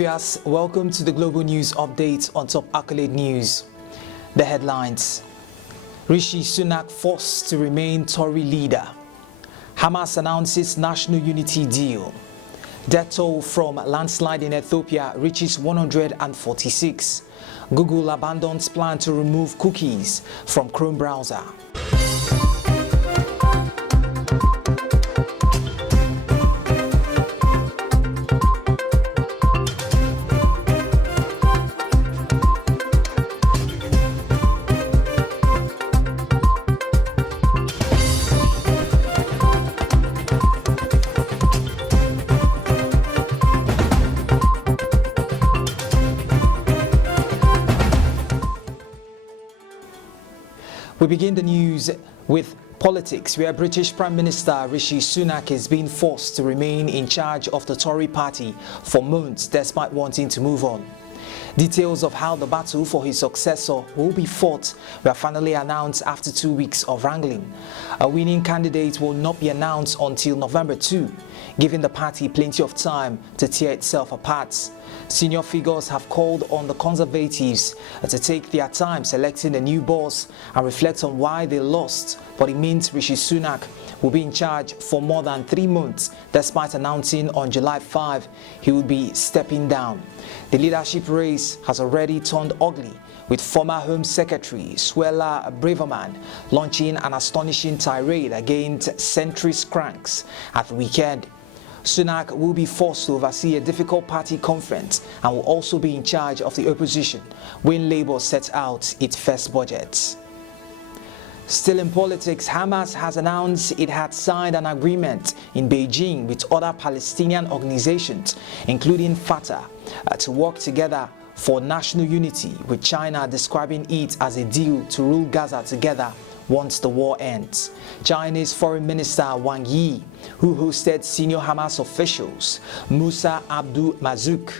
viewers, welcome to the Global News Update on Top Accolade News. The headlines: Rishi Sunak forced to remain Tory leader. Hamas announces national unity deal. Death toll from landslide in Ethiopia reaches 146. Google abandons plan to remove cookies from Chrome browser. We begin the news with politics, where British Prime Minister Rishi Sunak is being forced to remain in charge of the Tory party for months despite wanting to move on. Details of how the battle for his successor will be fought were finally announced after 2 weeks of wrangling. A winning candidate will not be announced until November 2, giving the party plenty of time to tear itself apart. Senior figures have called on the Conservatives to take their time selecting a new boss and reflect on why they lost, but it means Rishi Sunak will be in charge for more than 3 months, despite announcing on July 5 he will be stepping down. The leadership race has already turned ugly, with former Home Secretary Suella Braverman launching an astonishing tirade against centrist cranks at the weekend. Sunak will be forced to oversee a difficult party conference and will also be in charge of the opposition when Labour sets out its first budget. Still in politics, Hamas has announced it had signed an agreement in Beijing with other Palestinian organizations, including Fatah, to work together for national unity, with China describing it as a deal to rule Gaza together once the war ends. Chinese Foreign Minister Wang Yi, who hosted senior Hamas officials Musa Abdul Mazouk,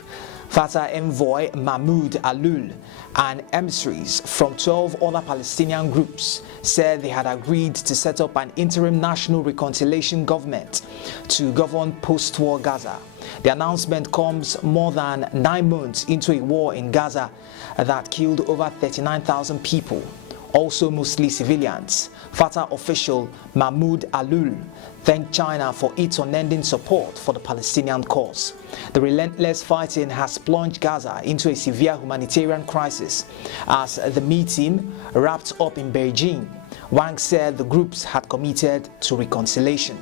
Fatah envoy Mahmoud Alul, and emissaries from 12 other Palestinian groups, said they had agreed to set up an interim national reconciliation government to govern post-war Gaza. The announcement comes more than 9 months into a war in Gaza that killed over 39,000 people, also mostly civilians. Fatah official Mahmoud Alul thanked China for its unending support for the Palestinian cause. The relentless fighting has plunged Gaza into a severe humanitarian crisis. As the meeting wrapped up in Beijing, Wang said the groups had committed to reconciliation.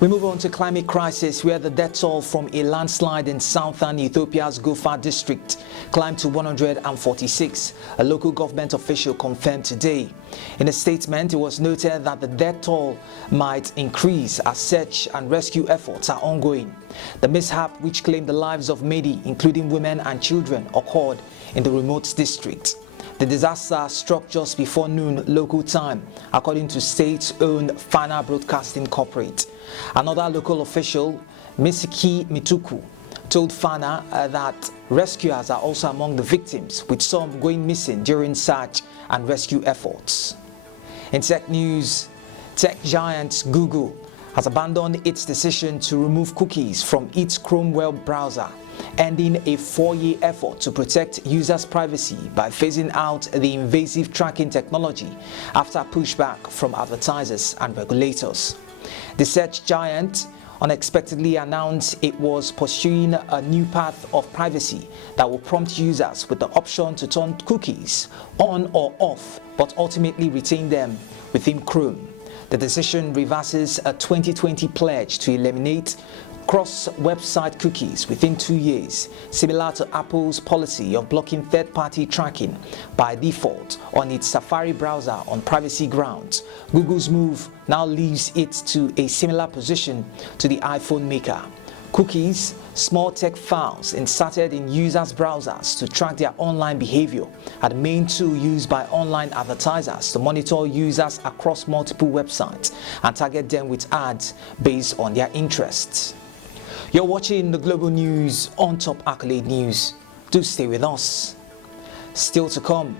We move on to climate crisis, where the death toll from a landslide in southern Ethiopia's Gofa district climbed to 146, a local government official confirmed today. In a statement, it was noted that the death toll might increase as search and rescue efforts are ongoing. The mishap, which claimed the lives of many, including women and children, occurred in the remote district. The disaster struck just before noon local time, according to state-owned Fana Broadcasting Corporate. Another local official, Misiki Mituku, told Fana that rescuers are also among the victims, with some going missing during search and rescue efforts. In tech news, tech giant Google has abandoned its decision to remove cookies from its Chrome web browser, ending a 4-year effort to protect users' privacy by phasing out the invasive tracking technology after pushback from advertisers and regulators. The search giant unexpectedly announced it was pursuing a new path of privacy that will prompt users with the option to turn cookies on or off, but ultimately retain them within Chrome. The decision reverses a 2020 pledge to eliminate cross-website cookies within 2 years, similar to Apple's policy of blocking third-party tracking by default on its Safari browser on privacy grounds. Google's move now leaves it to a similar position to the iPhone maker. Cookies, small text files inserted in users' browsers to track their online behavior, are the main tool used by online advertisers to monitor users across multiple websites and target them with ads based on their interests. You're watching the Global News on Top Accolade News. Do stay with us. Still to come.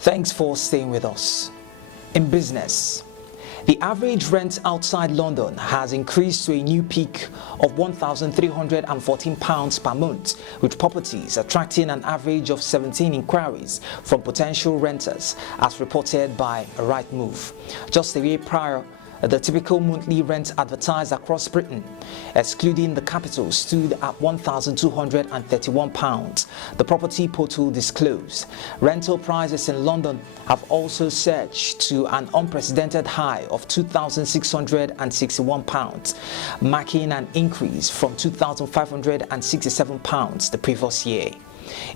Thanks for staying with us. In business, the average rent outside London has increased to a new peak of £1,314 per month, with properties attracting an average of 17 inquiries from potential renters, as reported by Rightmove. Just a year prior, the typical monthly rent advertised across Britain, excluding the capital, stood at £1,231, the property portal disclosed. Rental prices in London have also surged to an unprecedented high of £2,661, marking an increase from £2,567 the previous year.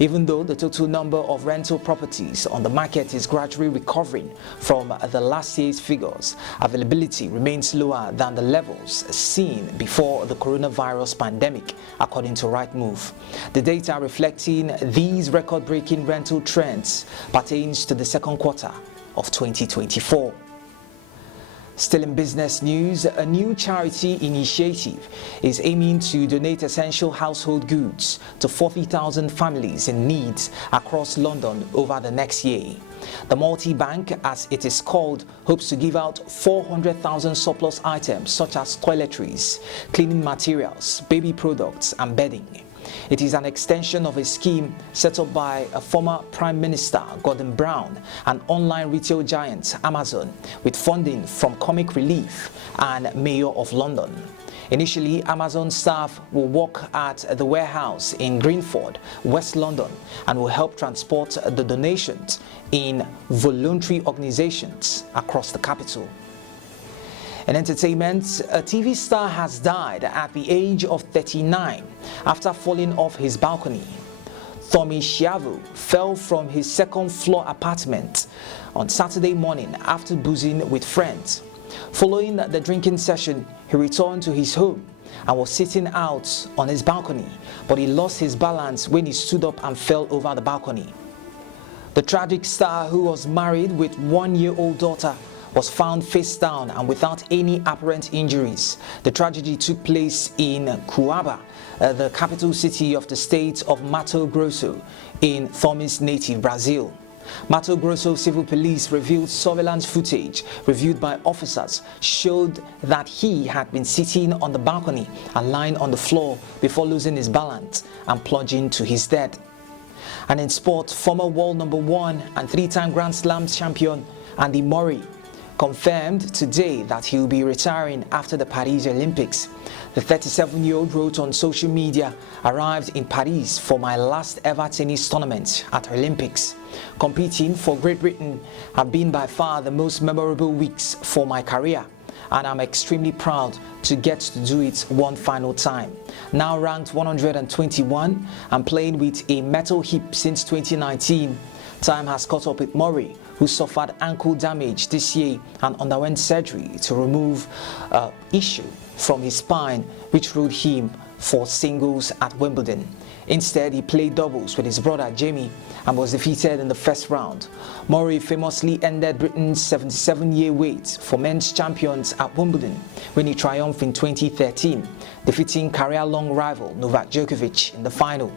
Even though the total number of rental properties on the market is gradually recovering from the last year's figures, availability remains lower than the levels seen before the coronavirus pandemic, according to Rightmove. The data reflecting these record-breaking rental trends pertains to the second quarter of 2024. Still in business news, a new charity initiative is aiming to donate essential household goods to 40,000 families in need across London over the next year. The Multibank, as it is called, hopes to give out 400,000 surplus items such as toiletries, cleaning materials, baby products and bedding. It is an extension of a scheme set up by a former Prime Minister Gordon Brown and online retail giant Amazon, with funding from Comic Relief and Mayor of London. Initially, Amazon staff will work at the warehouse in Greenford, West London, and will help transport the donations in voluntary organizations across the capital. In entertainment, a TV star has died at the age of 39 after falling off his balcony. Thommy Schiavo fell from his second-floor apartment on Saturday morning after boozing with friends. Following the drinking session, he returned to his home and was sitting out on his balcony, but he lost his balance when he stood up and fell over the balcony. The tragic star, who was married with a one-year-old daughter, was found face down and without any apparent injuries. The tragedy took place in Cuiabá, the capital city of the state of Mato Grosso, in Thommy's native Brazil. Mato Grosso Civil Police revealed surveillance footage reviewed by officers showed that he had been sitting on the balcony and lying on the floor before losing his balance and plunging to his death. And in sport, former world number 1 and 3-time Grand Slam champion Andy Murray confirmed today that he will be retiring after the Paris Olympics. The 37-year-old wrote on social media, "Arrived in Paris for my last ever tennis tournament at Olympics. Competing for Great Britain have been by far the most memorable weeks for my career, and I'm extremely proud to get to do it one final time. Now ranked 121 and playing with a metal hip since 2019, time has caught up with Murray, who suffered ankle damage this year and underwent surgery to remove issue from his spine, which ruled him for singles at Wimbledon. Instead, he played doubles with his brother Jamie and was defeated in the first round. Murray famously ended Britain's 77-year wait for men's champions at Wimbledon when he triumphed in 2013, defeating career-long rival Novak Djokovic in the final.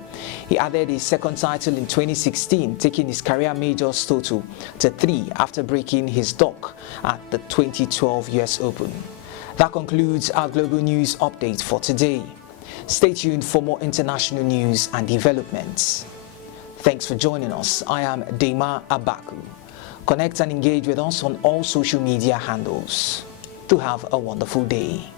He added a second title in 2016, taking his career majors total to 3 after breaking his duck at the 2012 US Open. That concludes our global news update for today. Stay tuned for more international news and developments. Thanks for joining us. I am Dema Abaku. Connect and engage with us on all social media handles. To have a wonderful day.